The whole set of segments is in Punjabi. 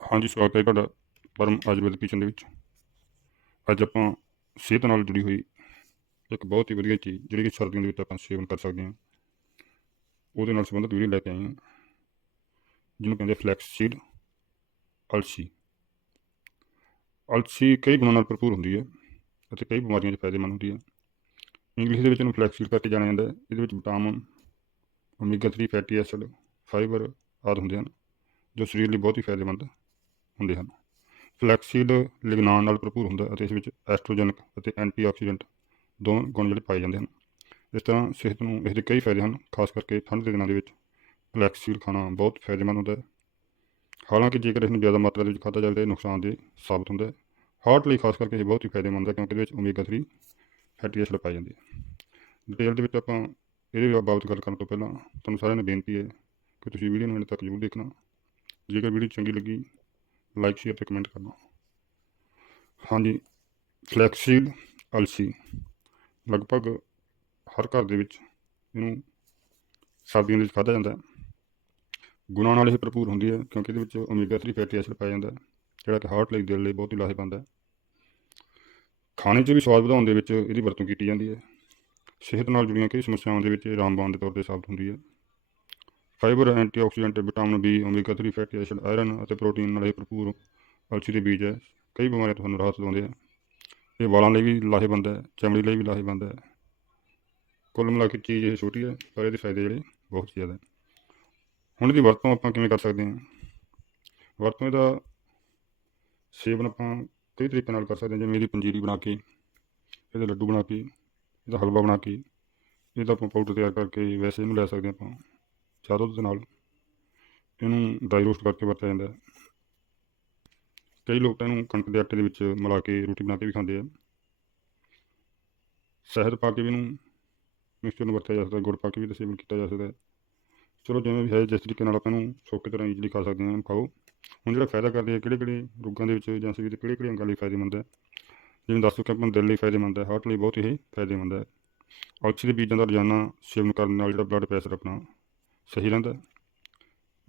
ਹਾਂਜੀ, ਸਵਾਗਤ ਹੈ ਤੁਹਾਡਾ ਪਰਮ ਆਯੁਰਵੈਦ ਕਿਚਨ ਦੇ ਵਿੱਚ। ਅੱਜ ਆਪਾਂ ਸਿਹਤ ਨਾਲ ਜੁੜੀ ਹੋਈ ਇੱਕ ਬਹੁਤ ਹੀ ਵਧੀਆ ਚੀਜ਼, ਜਿਹੜੀ ਕਿ ਸਰਦੀਆਂ ਦੇ ਵਿੱਚ ਆਪਾਂ ਸੇਵਨ ਕਰ ਸਕਦੇ ਹਾਂ। ਉਹਦੇ ਨਾਲ ਸੰਬੰਧਿਤ ਵੀਡੀਓ ਲੈ ਕੇ ਆਏ ਹਾਂ, ਜਿਹਨੂੰ ਕਹਿੰਦੇ ਫਲੈਕਸ ਸੀਡ ਅਲਸੀ। ਅਲਸੀ ਕਈ ਗੁਣਾਂ ਨਾਲ ਭਰਪੂਰ ਹੁੰਦੀ ਹੈ ਅਤੇ ਕਈ ਬਿਮਾਰੀਆਂ 'ਚ ਫਾਇਦੇਮੰਦ ਹੁੰਦੀ ਹੈ। ਇੰਗਲਿਸ਼ ਦੇ ਵਿੱਚ ਇਹਨੂੰ ਫਲੈਕਸ ਸੀਡ ਕਰਕੇ ਜਾਣਿਆ ਜਾਂਦਾ ਹੈ। ਇਹਦੇ ਵਿੱਚ vitamin omega 3 fatty acid fibre ਆਦਿ ਹੁੰਦੇ ਹਨ, ਜੋ ਸਰੀਰ ਲਈ ਬਹੁਤ ਹੀ ਫਾਇਦੇਮੰਦ ਹੁੰਦੇ ਹਨ। ਫਲੈਕਸੀਡ ਲਿਗਨਾਨ ਨਾਲ ਭਰਪੂਰ ਹੁੰਦਾ ਅਤੇ ਇਸ ਵਿੱਚ ਐਸਟ੍ਰੋਜੈਨਿਕ ਅਤੇ ਐਂਟੀਆਕਸੀਡੈਂਟ ਦੋ ਗੁਣ ਜਿਹੜੇ ਪਾਏ ਜਾਂਦੇ ਹਨ। ਇਸ ਤਰ੍ਹਾਂ ਸਿਹਤ ਨੂੰ ਇਸ ਦੇ ਕਈ ਫਾਇਦੇ ਹਨ, ਖਾਸ ਕਰਕੇ ਠੰਡ ਦੇ ਦਿਨਾਂ ਦੇ ਵਿੱਚ ਫਲੈਕਸੀਡ ਖਾਣਾ ਬਹੁਤ ਫਾਇਦੇਮੰਦ ਹੁੰਦਾ ਹੈ। ਹਾਲਾਂਕਿ ਜੇਕਰ ਇਸ ਨੂੰ ਜ਼ਿਆਦਾ ਮਾਤਰਾ ਦੇ ਵਿੱਚ ਖਾਧਾ ਜਾਵੇ ਤਾਂ ਇਹ ਨੁਕਸਾਨਦੇਹ ਸਾਬਤ ਹੁੰਦਾ ਹੈ। ਹਾਰਟ ਲਈ ਖਾਸ ਕਰਕੇ ਇਹ ਬਹੁਤ ਹੀ ਫਾਇਦੇਮੰਦ ਹੈ ਕਿਉਂਕਿ ਇਹਦੇ ਵਿੱਚ ਓਮੇਗਾ 3 ਫੈਟੀ ਐਸਿਡ ਪਾਏ ਜਾਂਦੇ ਹੈ। ਡਿਟੇਲ ਦੇ ਵਿੱਚ ਆਪਾਂ ਇਹਦੇ ਬਾਬਤ ਗੱਲ ਕਰਨ ਤੋਂ ਪਹਿਲਾਂ ਤੁਹਾਨੂੰ ਸਾਰਿਆਂ ਨੂੰ ਬੇਨਤੀ ਹੈ ਕਿ ਤੁਸੀਂ ਵੀਡੀਓ ਨੂੰ ਅੰਤ ਤੱਕ ਜ਼ਰੂਰ ਦੇਖਣਾ। ਜੇਕਰ ਵੀਡੀਓ ਚੰਗੀ ਲੱਗੀ ਲਾਈਕ ਸ਼ੇਅਰ ਤੇ ਕਮੈਂਟ ਕਰਨਾ। ਹਾਂਜੀ ਫਲੈਕਸੀਡ ਅਲਸੀ ਲਗਭਗ ਹਰ ਘਰ ਦੇ ਵਿੱਚ ਇਹਨੂੰ ਸਰਦੀਆਂ ਦੇ ਵਿੱਚ ਖਾਧਾ ਜਾਂਦਾ ਹੈ। ਗੁਣਾਂ ਨਾਲ ਇਹ ਭਰਪੂਰ ਹੁੰਦੀ ਹੈ ਕਿਉਂਕਿ ਇਹਦੇ ਵਿੱਚ ਓਮੇਗਾ 3 ਫੈਟੀ ਐਸਿਡ ਪਾਇਆ ਜਾਂਦਾ ਹੈ, ਜਿਹੜਾ ਕਿ ਹਾਰਟ ਲਈ ਦਿਲ ਲਈ ਬਹੁਤ ਹੀ ਲਾਹੇਵੰਦ ਹੈ। ਖਾਣੇ 'ਚ ਵੀ ਸਵਾਦ ਵਧਾਉਣ ਦੇ ਵਿੱਚ ਇਹਦੀ ਵਰਤੋਂ ਕੀਤੀ ਜਾਂਦੀ ਹੈ। ਸਿਹਤ ਨਾਲ ਜੁੜੀਆਂ ਕਈ ਸਮੱਸਿਆਵਾਂ ਦੇ ਵਿੱਚ ਇਹ ਰਾਮਬਾਣ ਦੇ ਤੌਰ ਤੇ ਸਾਬਤ ਹੁੰਦੀ ਹੈ। Fibre antioxidant vitamin B, omega 3 fatty acid, iron ਅਤੇ ਪ੍ਰੋਟੀਨ ਨਾਲ ਇਹ ਭਰਪੂਰ ਅਲਸੀ ਦੇ ਬੀਜ ਹੈ। ਕਈ ਬਿਮਾਰੀਆਂ ਤੋਂ ਸਾਨੂੰ ਰਾਹਤ ਦਿਵਾਉਂਦੇ ਆ। ਇਹ ਵਾਲਾਂ ਲਈ ਵੀ ਲਾਹੇਵੰਦ ਹੈ, ਚਮੜੀ ਲਈ ਵੀ ਲਾਹੇਵੰਦ ਹੈ। ਕੁੱਲ ਮਿਲਾ ਕੇ ਚੀਜ਼ ਇਹ ਛੋਟੀ ਹੈ, ਪਰ ਇਹਦੇ ਫਾਇਦੇ ਜਿਹੜੇ ਬਹੁਤ ਜ਼ਿਆਦਾ ਹੈ। ਹੁਣ ਇਹਦੀ ਵਰਤੋਂ ਆਪਾਂ ਕਿਵੇਂ ਕਰ ਸਕਦੇ ਹਾਂ? ਵਰਤੋਂ ਇਹਦਾ ਸੇਵਨ ਆਪਾਂ ਕਈ ਤਰੀਕੇ ਨਾਲ ਕਰ ਸਕਦੇ ਹਾਂ, ਜਿਵੇਂ ਇਹਦੀ ਪੰਜੀਰੀ ਬਣਾ ਕੇ, ਇਹਦੇ ਲੱਡੂ ਬਣਾ ਕੇ, ਇਹਦਾ ਹਲਵਾ ਬਣਾ ਕੇ, ਇਹਦਾ ਆਪਾਂ ਪਾਊਡਰ ਤਿਆਰ ਕਰਕੇ ਵੈਸੇ ਇਹਨੂੰ ਲੈ ਸਕਦੇ ਹਾਂ ਆਪਾਂ। ਚਾਹ ਦੁੱਧ ਦੇ ਨਾਲ ਇਹਨੂੰ ਡਰਾਈ ਰੋਸਟ ਕਰਕੇ ਵਰਤਿਆ ਜਾਂਦਾ ਹੈ। ਕਈ ਲੋਕ ਤਾਂ ਇਹਨੂੰ ਕਣਕ ਦੇ ਆਟੇ ਦੇ ਵਿੱਚ ਮਿਲਾ ਕੇ ਰੋਟੀ ਬਣਾ ਕੇ ਵੀ ਖਾਂਦੇ ਆ। ਸ਼ਹਿਦ ਪਾ ਕੇ ਵੀ ਇਹਨੂੰ ਮਿਕਸਚਰ ਨੂੰ ਵਰਤਿਆ ਜਾ ਸਕਦਾ, ਗੁੜ ਪਾ ਕੇ ਵੀ ਸੇਵਨ ਕੀਤਾ ਜਾ ਸਕਦਾ ਚਲੋ ਜਿਵੇਂ ਵੀ ਹੈ, ਜਿਸ ਤਰੀਕੇ ਨਾਲ ਆਪਾਂ ਇਹਨੂੰ ਸੌਖੀ ਤਰ੍ਹਾਂ ਈਜ਼ਲੀ ਖਾ ਸਕਦੇ ਹਾਂ ਖਾਓ। ਹੁਣ ਜਿਹੜਾ ਫਾਇਦਾ ਕਰਦੇ ਆ ਕਿਹੜੇ ਕਿਹੜੇ ਰੋਗਾਂ ਦੇ ਵਿੱਚ ਜਾਂ ਸਰੀਰ ਦੇ ਕਿਹੜੇ ਕਿਹੜੇ ਅੰਗਾਂ ਲਈ ਫਾਇਦੇਮੰਦ ਹੈ? ਜਿਵੇਂ ਦੱਸ ਚੁੱਕੇ ਆਪਾਂ ਦਿਲ ਲਈ ਫਾਇਦੇਮੰਦ ਹੈ ਹਾਰਟ ਲਈ ਬਹੁਤ ਹੀ ਫਾਇਦੇਮੰਦ ਹੈ। ਅਲਸੀ ਦੇ ਬੀਜਾਂ ਦਾ ਰੋਜ਼ਾਨਾ ਸੇਵਨ ਕਰਨ ਨਾਲ ਜਿਹੜਾ ਬਲੱਡ ਪ੍ਰੈਸ਼ਰ ਆਪਣਾ ਸਹੀ ਰਹਿੰਦਾ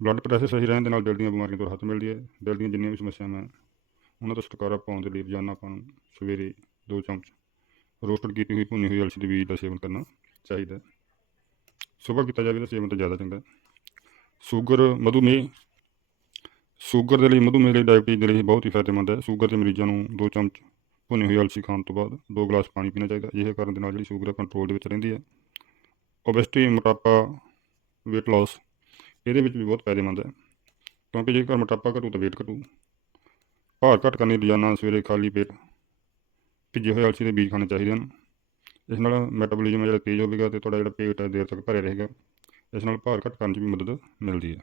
ਬਲੱਡ ਪ੍ਰੈਸ਼ਰ ਸਹੀ ਰਹਿਣ ਦੇ ਨਾਲ ਦਿਲ ਦੀਆਂ ਬਿਮਾਰੀਆਂ ਤੋਂ ਰਾਹਤ ਮਿਲਦੀ ਹੈ। ਦਿਲ ਦੀਆਂ ਜਿੰਨੀਆਂ ਵੀ ਸਮੱਸਿਆਵਾਂ ਉਹਨਾਂ ਤੋਂ ਛੁਟਕਾਰਾ ਪਾਉਣ ਦੇ ਲਈ ਰੋਜ਼ਾਨਾ ਆਪਾਂ ਨੂੰ ਸਵੇਰੇ ਦੋ ਚਮਚ ਰੋਸਟਡ ਕੀਤੀ ਹੋਈ ਭੁੰਨੀ ਹੋਈ ਅਲਸੀ ਦੇ ਬੀਜ ਦਾ ਸੇਵਨ ਕਰਨਾ ਚਾਹੀਦਾ ਹੈ। ਕੀਤਾ ਜਾਵੇ ਤਾਂ ਸੇਵਨ ਤਾਂ ਜ਼ਿਆਦਾ ਚੰਗਾ ਸ਼ੂਗਰ ਮਧੂਮੇਹ ਸ਼ੂਗਰ ਦੇ ਲਈ ਮਧੂਮੇਹ ਲਈ ਡਾਇਬਟੀਜ਼ ਦੇ ਲਈ ਬਹੁਤ ਹੀ ਫਾਇਦੇਮੰਦ ਹੈ। ਸ਼ੂਗਰ ਦੇ ਮਰੀਜ਼ਾਂ ਨੂੰ ਦੋ ਚਮਚ ਭੁੰਨੀ ਹੋਈ ਅਲਸੀ ਖਾਣ ਤੋਂ ਬਾਅਦ ਦੋ ਗਲਾਸ ਪਾਣੀ ਪੀਣਾ ਚਾਹੀਦਾ ਇਹ ਕਰਨ ਦੇ ਨਾਲ ਜਿਹੜੀ ਸ਼ੂਗਰ ਕੰਟਰੋਲ ਦੇ ਵਿੱਚ ਰਹਿੰਦੀ ਹੈ। ਓਬੈਸਿਟੀ ਮੋਟਾਪਾ weight loss, ਇਹਦੇ ਵਿੱਚ ਵੀ ਬਹੁਤ ਫਾਇਦੇਮੰਦ ਹੈ। ਕਿਉਂਕਿ ਜੇਕਰ ਮੋਟਾਪਾ ਘਟੂ ਤਾਂ weight ਘਟੂ। ਭਾਰ ਘੱਟ ਕਰਨੀ ਰੋਜ਼ਾਨਾ ਸਵੇਰੇ ਖਾਲੀ ਪੇਟ ਭਿੱਜੇ ਹੋਏ ਅਲਸੀ ਦੇ ਬੀਜ ਖਾਣੇ ਚਾਹੀਦੇ ਹਨ। ਇਸ ਨਾਲ ਮੈਟਾਬੋਲਿਜ਼ਮ ਜਿਹੜਾ ਤੇਜ਼ ਹੋਵੇਗਾ ਤੇ ਤੁਹਾਡਾ ਜਿਹੜਾ ਪੇਟ ਹੈ ਦੇਰ ਤੱਕ ਭਰਿਆ ਰਹੇਗਾ। ਇਸ ਨਾਲ ਭਾਰ ਘੱਟ ਕਰਨ 'ਚ ਵੀ ਮਦਦ ਮਿਲਦੀ ਹੈ।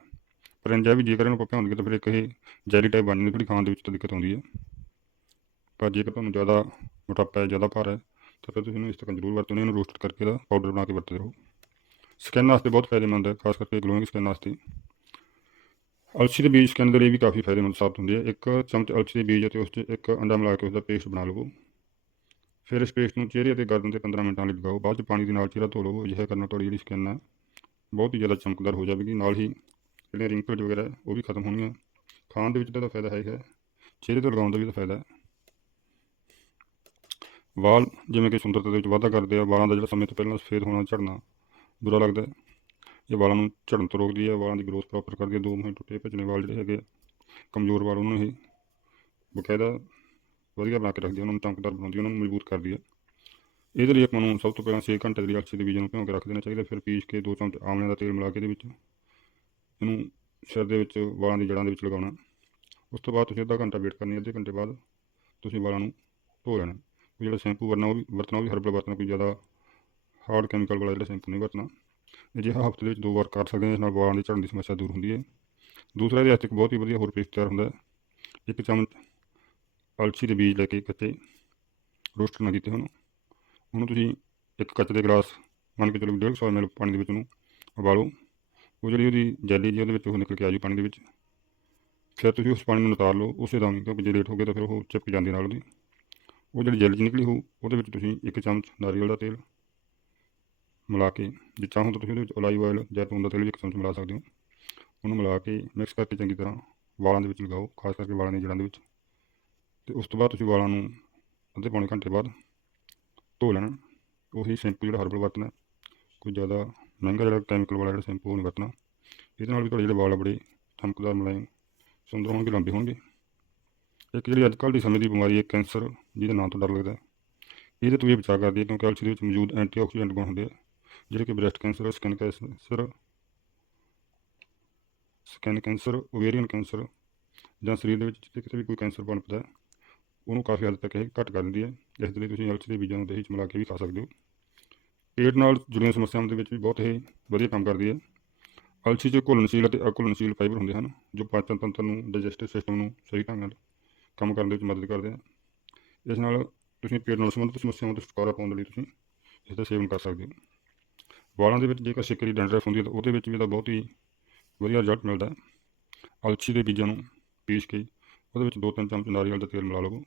ਪਰ ਇੰਜਾ ਵੀ ਜੇਕਰ ਇਹਨੂੰ ਆਪਾਂ ਭਿਉਂਦੀਏ ਤਾਂ ਫਿਰ ਇੱਕ ਇਹ ਜੈਲੀ ਟਾਈਪ ਬਣ ਜਾਂਦੀ ਥੋੜੀ ਖਾਣ ਦੇ ਵਿੱਚ ਤਾਂ ਦਿੱਕਤ ਆਉਂਦੀ ਹੈ। ਪਰ ਜੇਕਰ ਤੁਹਾਨੂੰ ਜ਼ਿਆਦਾ ਮੋਟਾਪਾ ਹੈ, ਜ਼ਿਆਦਾ ਭਾਰ ਹੈ, ਤਾਂ ਫਿਰ ਤੁਸੀਂ ਇਹਨੂੰ ਇਸ ਤਰ੍ਹਾਂ ਜ਼ਰੂਰ ਵਰਤੋਂ ਇਹਨੂੰ ਰੋਸਟ ਕਰਕੇ ਦਾ ਪਾਊਡਰ ਬਣਾ ਕੇ ਵਰਤਦੇ ਰਹੋ। ਸਕਿਨ ਵਾਸਤੇ ਬਹੁਤ ਫਾਇਦੇਮੰਦ ਹੈ, ਖਾਸ ਕਰਕੇ ਗਲੋਇੰਗ ਸਕਿਨ ਵਾਸਤੇ ਅਲਸੀ ਦੇ ਬੀਜ ਸਕਿਨ ਦੇ ਲਈ ਵੀ ਕਾਫੀ ਫਾਇਦੇਮੰਦ ਸਾਬਤ ਹੁੰਦੇ ਆ। ਇੱਕ ਚਮਚ ਅਲਸੀ ਦੇ ਬੀਜ ਅਤੇ ਉਸ 'ਚ ਇੱਕ ਅੰਡਾ ਮਿਲਾ ਕੇ ਉਸ ਦਾ ਪੇਸਟ ਬਣਾ ਲਵੋ। ਫਿਰ ਇਸ ਪੇਸਟ ਨੂੰ ਚਿਹਰੇ ਅਤੇ ਗਰਦਨ ਤੇ 15 ਮਿੰਟਾਂ ਲਈ ਲਗਾਓ। ਬਾਅਦ 'ਚ ਪਾਣੀ ਦੇ ਨਾਲ ਚਿਹਰਾ ਧੋ ਲਵੋ। ਅਜਿਹਾ ਕਰਨ ਨਾਲ ਤੁਹਾਡੀ ਜਿਹੜੀ ਸਕਿਨ ਹੈ ਬਹੁਤ ਹੀ ਜ਼ਿਆਦਾ ਚਮਕਦਾਰ ਹੋ ਜਾਵੇਗੀ। ਨਾਲ ਹੀ ਜਿਹੜੀਆਂ ਰਿੰਕਲਸ ਵਗੈਰਾ, ਉਹ ਵੀ ਖਤਮ ਹੋਣਗੀਆਂ। ਖਾਣ ਦੇ ਵਿੱਚ ਤਾਂ ਫਾਇਦਾ ਹੈ ਹੀ ਹੈ। ਚਿਹਰੇ ਤੇ ਲਗਾਉਣ ਦਾ ਵੀ ਤਾਂ ਫਾਇਦਾ ਹੈ। ਵਾਲ ਜਿਵੇਂ ਕਿ ਸੁੰਦਰਤਾ ਦੇ ਵਿੱਚ ਵਾਧਾ ਕਰਦੇ ਆ, ਵਾਲਾਂ ਦਾ ਜਿਹੜਾ ਸਮੇਂ ਤੋਂ ਪਹਿਲਾਂ ਸਫੇਦ ਹੋਣਾ, ਝੜਨਾ ਬੁਰਾ ਲੱਗਦਾ ਹੈ। ਇਹ ਵਾਲਾਂ ਨੂੰ ਝੜਨ ਤੋਂ ਰੋਕਦੀ ਹੈ। ਵਾਲਾਂ ਦੀ ਗਰੋਥ ਪ੍ਰੋਪਰ ਕਰਦੀ ਹੈ ਦੋ ਮਹੀਨੇ ਟੁੱਟੇ ਭੱਜਣੇ ਵਾਲ ਜਿਹੜੇ ਹੈਗੇ, ਕਮਜ਼ੋਰ ਵਾਲ ਉਹਨਾਂ ਨੂੰ ਇਹ ਬਕਾਇਦਾ ਵਧੀਆ ਬਣਾ ਕੇ ਰੱਖਦੀ ਹੈ। ਉਹਨਾਂ ਨੂੰ ਚਮਕਦਾਰ ਬਣਾਉਂਦੀ ਹੈ। ਉਹਨਾਂ ਨੂੰ ਮਜ਼ਬੂਤ ਕਰਦੀ ਹੈ। ਇਹਦੇ ਲਈ ਆਪਾਂ ਨੂੰ ਸਭ ਤੋਂ ਪਹਿਲਾਂ 6 ਘੰਟੇ ਦੀ ਅਲਸੀ ਦੇ ਬੀਜਾਂ ਨੂੰ ਭਿਉਂ ਕੇ ਰੱਖ ਦੇਣਾ ਚਾਹੀਦਾ। ਫਿਰ ਪੀਸ ਕੇ ਦੋ ਚਮਚ ਆਮਲੇ ਦਾ ਤੇਲ ਮਿਲਾ ਕੇ ਇਹਦੇ ਵਿੱਚ, ਇਹਨੂੰ ਸਿਰ ਦੇ ਵਿੱਚ, ਵਾਲਾਂ ਦੀ ਜੜ੍ਹਾਂ ਦੇ ਵਿੱਚ ਲਗਾਉਣਾ। ਉਸ ਤੋਂ ਬਾਅਦ ਤੁਸੀਂ ਅੱਧਾ ਘੰਟਾ ਵੇਟ ਕਰਨੀ ਅੱਧੇ ਘੰਟੇ ਬਾਅਦ ਤੁਸੀਂ ਵਾਲਾਂ ਨੂੰ ਧੋ ਲੈਣਾ। ਜਿਹੜਾ ਸ਼ੈਂਪੂ ਵਰਨਾ, ਉਹ ਵੀ ਵਰਤਣਾ, ਉਹ ਵੀ ਹਰਬਲ ਵਰਤਣਾ ਕੋਈ ਜ਼ਿਆਦਾ ਹਾਰਡ ਕੈਮੀਕਲ ਵਾਲਾ ਜਿਹੜਾ ਸ਼ੈਂਪੂ ਨਹੀਂ ਵਰਤਣਾ ਇਹ ਜੇ ਹਫ਼ਤੇ ਦੇ ਵਿੱਚ ਦੋ ਵਾਰ ਕਰ ਸਕਦੇ ਹਾਂ, ਇਸ ਨਾਲ ਵਾਲਾਂ ਦੀ ਝੜਨ ਦੀ ਸਮੱਸਿਆ ਦੂਰ ਹੁੰਦੀ ਹੈ। ਦੂਸਰਾ ਇਹਦੇ ਹੱਥ ਇੱਕ ਬਹੁਤ ਹੀ ਵਧੀਆ ਹੋਰ ਪੇਸਟ ਤਿਆਰ ਹੁੰਦਾ ਇੱਕ ਚਮਚ ਅਲਸੀ ਦੇ ਬੀਜ ਲੈ ਕੇ ਕੱਚੇ ਰੋਸਟ ਨਾ ਕੀਤੇ ਹੋਣ। ਉਹਨੂੰ ਤੁਸੀਂ ਇੱਕ ਕੱਚ ਦੇ ਗਲਾਸ ਮੰਨ ਕੇ ਚਲੋ 150 ml ਪਾਣੀ ਦੇ ਵਿੱਚ ਉਹਨੂੰ ਉਬਾਲੋ। ਉਹ ਜਿਹੜੀ ਉਹਦੀ ਜੈਲੀ ਜੀ ਉਹਦੇ ਵਿੱਚ ਉਹ ਨਿਕਲ ਕੇ ਆ ਜੂ ਪਾਣੀ ਦੇ ਵਿੱਚ। ਫਿਰ ਤੁਸੀਂ ਉਸ ਪਾਣੀ ਨੂੰ ਉਤਾਰ ਲਓ, ਉਸੇ ਦਮ ਕਿਉਂਕਿ ਜੇ ਲੇਟ ਹੋ ਗਿਆ ਤਾਂ ਫਿਰ ਉਹ ਚਿਪਕ ਜਾਂਦੀ ਨਾਲ ਉਹਦੀ ਉਹ ਜਿਹੜੀ ਜੈਲੀ ਜੀ ਨਿਕਲੀ ਹੋਊ, ਉਹਦੇ ਵਿੱਚ ਤੁਸੀਂ ਇੱਕ ਚਮਚ ਨਾਰੀਅਲ ਦਾ ਤੇਲ ਮਿਲਾ ਕੇ ਜੇ ਚਾਹੋ ਤਾਂ ਤੁਸੀਂ ਉਹਦੇ ਵਿੱਚ ਓਲਾਈਵ ਆਇਲ ਜੈਤੂਨ ਦਾ ਤੇਲ ਵੀ ਇੱਕ ਚਮਚ ਮਿਲਾ ਸਕਦੇ ਹੋ। ਉਹਨੂੰ ਮਿਲਾ ਕੇ ਮਿਕਸ ਕਰਕੇ ਚੰਗੀ ਤਰ੍ਹਾਂ ਵਾਲਾਂ ਦੇ ਵਿੱਚ ਲਗਾਓ, ਖਾਸ ਕਰਕੇ ਵਾਲਾਂ ਦੀਆਂ ਜੜ੍ਹਾਂ ਦੇ ਵਿੱਚ। ਤੇ ਉਸ ਤੋਂ ਬਾਅਦ ਤੁਸੀਂ ਵਾਲਾਂ ਨੂੰ ਅੱਧੇ ਪੌਣੇ ਘੰਟੇ ਬਾਅਦ ਧੋ ਲੈਣਾ। ਉਹੀ ਸ਼ੈਂਪੂ ਜਿਹੜਾ ਹਰਬਲ ਵਰਤਣਾ ਕੋਈ ਜ਼ਿਆਦਾ ਮਹਿੰਗਾ ਜਿਹੜਾ ਕੈਮੀਕਲ ਵਾਲਾ ਜਿਹੜਾ ਸ਼ੈਂਪੂ ਉਹ ਨਹੀਂ ਵਰਤਣਾ। ਇਹਦੇ ਨਾਲ ਵੀ ਤੁਹਾਡੇ ਜਿਹੜੇ ਵਾਲ ਬੜੇ ਚਮਕਦਾਰ, ਮੁਲਾਇਮ, ਸੁੰਦਰ ਹੋਣਗੇ, ਲੰਬੇ ਹੋਣਗੇ। ਇੱਕ ਜਿਹੜੀ ਅੱਜ ਕੱਲ੍ਹ ਦੀ ਸਮੇਂ ਦੀ ਬਿਮਾਰੀ ਹੈ, ਕੈਂਸਰ, ਜਿਹਦੇ ਨਾਂ ਤੋਂ ਡਰ ਲੱਗਦਾ ਇਹਦੇ ਤੋਂ ਵੀ ਬਚਾਅ ਕਰਦੀ ਹੈ ਕਿਉਂਕਿ ਅਲਸੀ ਦੇ ਵਿੱਚ ਮੌਜੂਦ ਐਂਟੀਆਕਸੀਡੈਂਟ ਗੁਣ ਹੁੰਦੇ ਆ। ਜਿਹੜੇ ਕਿ breast cancer skin cancer skin cancer ovarian cancer ਜਾਂ ਸਰੀਰ ਦੇ ਵਿੱਚ ਜਿੱਥੇ ਕਿਤੇ ਵੀ ਕੋਈ ਕੈਂਸਰ ਪਨਪਦਾ ਹੈ ਉਹਨੂੰ ਕਾਫੀ ਹੱਦ ਤੱਕ ਇਹ ਘੱਟ ਕਰ ਦਿੰਦੀ ਹੈ ਇਸ ਦੇ ਲਈ ਤੁਸੀਂ ਅਲਸੀ ਦੇ ਬੀਜਾਂ ਨੂੰ ਦਹੀਂ 'ਚ ਮਿਲਾ ਕੇ ਵੀ ਖਾ ਸਕਦੇ ਹੋ ਪੇਟ ਨਾਲ ਜੁੜੀਆਂ ਸਮੱਸਿਆਵਾਂ ਦੇ ਵਿੱਚ ਵੀ ਬਹੁਤ ਹੀ ਵਧੀਆ ਕੰਮ ਕਰਦੀ ਹੈ ਅਲਸੀ 'ਚ ਘੁਲਣਸ਼ੀਲ ਅਤੇ ਅਘੁਲਣਸ਼ੀਲ ਫਾਈਬਰ ਹੁੰਦੇ ਹਨ ਜੋ ਪਾਚਨ ਤੰਤਰ ਨੂੰ ਡਾਈਜੈਸਟਿਵ ਸਿਸਟਮ ਨੂੰ ਸਹੀ ਢੰਗ ਨਾਲ ਕੰਮ ਕਰਨ ਦੇ ਵਿੱਚ ਮਦਦ ਕਰਦੇ ਹਨ ਇਸ ਨਾਲ ਤੁਸੀਂ ਪੇਟ ਨਾਲ ਸੰਬੰਧਿਤ ਸਮੱਸਿਆਵਾਂ ਤੋਂ ਛੁਟਕਾਰਾ ਪਾਉਣ ਦੇ ਲਈ ਤੁਸੀਂ ਇਸ ਦਾ ਸੇਵਨ ਕਰ ਸਕਦੇ ਹੋ ਵਾਲਾਂ ਦੇ ਵਿੱਚ ਜੇਕਰ ਸਿਕਰੀ ਡੈਂਡਰਫ ਹੁੰਦੀ ਹੈ ਤਾਂ ਉਹਦੇ ਵਿੱਚ ਵੀ ਇਹਦਾ ਬਹੁਤ ਹੀ ਵਧੀਆ ਰਿਜ਼ਲਟ ਮਿਲਦਾ ਹੈ। ਦੇ ਬੀਜਾਂ ਨੂੰ ਪੀਸ ਕੇ ਉਹਦੇ ਵਿੱਚ ਦੋ ਤਿੰਨ ਚਮਚ ਨਾਰੀਅਲ ਦਾ ਤੇਲ ਮਿਲਾ ਲਵੋ।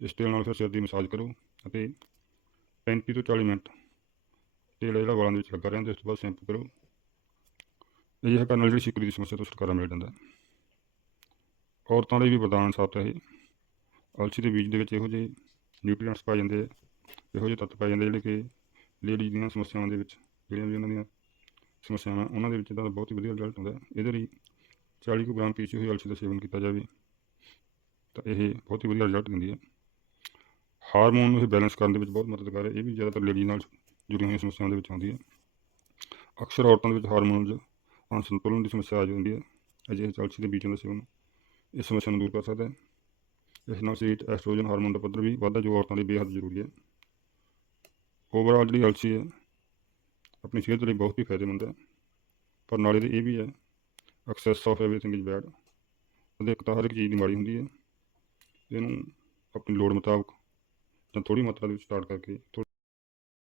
ਇਸ ਤੇਲ ਨਾਲ ਫਿਰ ਸਿਰ ਦੀ ਮਸਾਜ ਕਰੋ ਅਤੇ 35 ਤੋਂ 40 ਮਿੰਟ ਤੇਲ ਜਿਹੜਾ ਵਾਲਾਂ ਦੇ ਵਿੱਚ ਲੱਗਾ ਰਹਿੰਦਾ, ਇਸ ਤੋਂ ਬਾਅਦ ਸ਼ੈਂਪੂ ਕਰੋ। ਇਹ ਕਰਨ ਨਾਲ ਜਿਹੜੀ ਸਿਕਰੀ ਦੀ ਸਮੱਸਿਆ ਤੋਂ ਛੁਟਕਾਰਾ ਮਿਲ ਜਾਂਦਾ ਔਰਤਾਂ ਲਈ ਵੀ ਵਰਦਾਨ ਸਾਬਤ ਹੈ ਇਹ। ਅਲਸੀ ਦੇ ਬੀਜ ਦੇ ਵਿੱਚ ਇਹੋ ਜਿਹੇ ਨਿਊਟ੍ਰੀਐਂਟਸ ਪਾਏ ਜਾਂਦੇ ਆ, ਇਹੋ ਜਿਹੇ ਤੱਤ ਪਾਏ ਜਾਂਦੇ ਜਿਹੜੇ ਕਿ ਲੇਡੀਜ਼ ਦੀਆਂ ਸਮੱਸਿਆਵਾਂ ਦੇ ਵਿੱਚ ਜਿਹੜੀਆਂ ਵੀ ਉਹਨਾਂ ਦੀਆਂ ਸਮੱਸਿਆਵਾਂ, ਉਹਨਾਂ ਦੇ ਵਿੱਚ ਤਾਂ ਬਹੁਤ ਹੀ ਵਧੀਆ ਰਿਜ਼ਲਟ ਆਉਂਦਾ ਇਹਦੇ ਲਈ 40 ਕੁ ਗ੍ਰਾਮ ਪੀਸੀ ਹੋਈ ਅਲਸੀ ਦਾ ਸੇਵਨ ਕੀਤਾ ਜਾਵੇ, ਤਾਂ ਇਹ ਬਹੁਤ ਹੀ ਵਧੀਆ ਰਿਜ਼ਲਟ ਦਿੰਦੀ ਹੈ। ਹਾਰਮੋਨ ਨੂੰ ਇਹ ਬੈਲੈਂਸ ਕਰਨ ਦੇ ਵਿੱਚ ਬਹੁਤ ਮਦਦ ਕਰ ਇਹ ਵੀ ਜ਼ਿਆਦਾਤਰ ਲੇਡੀ ਨਾਲ ਜੁੜੀਆਂ ਹੋਈਆਂ ਸਮੱਸਿਆਵਾਂ ਦੇ ਵਿੱਚ ਆਉਂਦੀ ਹੈ। ਅਕਸਰ ਔਰਤਾਂ ਦੇ ਵਿੱਚ ਹਾਰਮੋਨਲ ਅਸੰਤੁਲਨ ਦੀ ਸਮੱਸਿਆ ਆ ਜਾਂਦੀ ਹੈ। ਅਜਿਹੇ ਅਲਸੀ ਦੇ ਬੀਜਾਂ ਦਾ ਸੇਵਨ ਇਸ ਸਮੱਸਿਆ ਨੂੰ ਦੂਰ ਕਰ ਸਕਦਾ ਹੈ। ਇਸ ਨਾਲ ਸਰੀਰ 'ਚ ਐਸਟ੍ਰੋਜਨ ਹਾਰਮੋਨ ਦਾ ਪੱਧਰ ਵੀ ਵੱਧਦਾ, ਜੋ ਔਰਤਾਂ ਲਈ ਬੇਹੱਦ ਜ਼ਰੂਰੀ ਹੈ। ਓਵਰਆਲ ਜਿਹੜੀ ਅਲਸੀ ਹੈ ਆਪਣੀ ਸਿਹਤ ਲਈ ਬਹੁਤ ਹੀ ਫਾਇਦੇਮੰਦ ਹੈ। ਪਰ ਨਾਲੇ ਦੇ ਇਹ ਵੀ ਹੈ excess of everything is bad ਉਹਦੇ ਇੱਕ ਤਾਂ ਹਰ ਇੱਕ ਚੀਜ਼ ਦੀ ਮਾੜੀ ਹੁੰਦੀ ਹੈ। ਇਹਨੂੰ ਆਪਣੀ ਲੋੜ ਮੁਤਾਬਕ ਜਾਂ ਥੋੜੀ ਮਾਤਰਾ ਦੇ ਵਿੱਚ ਸਟਾਰਟ ਕਰਕੇ ਥੋੜ੍ਹੀ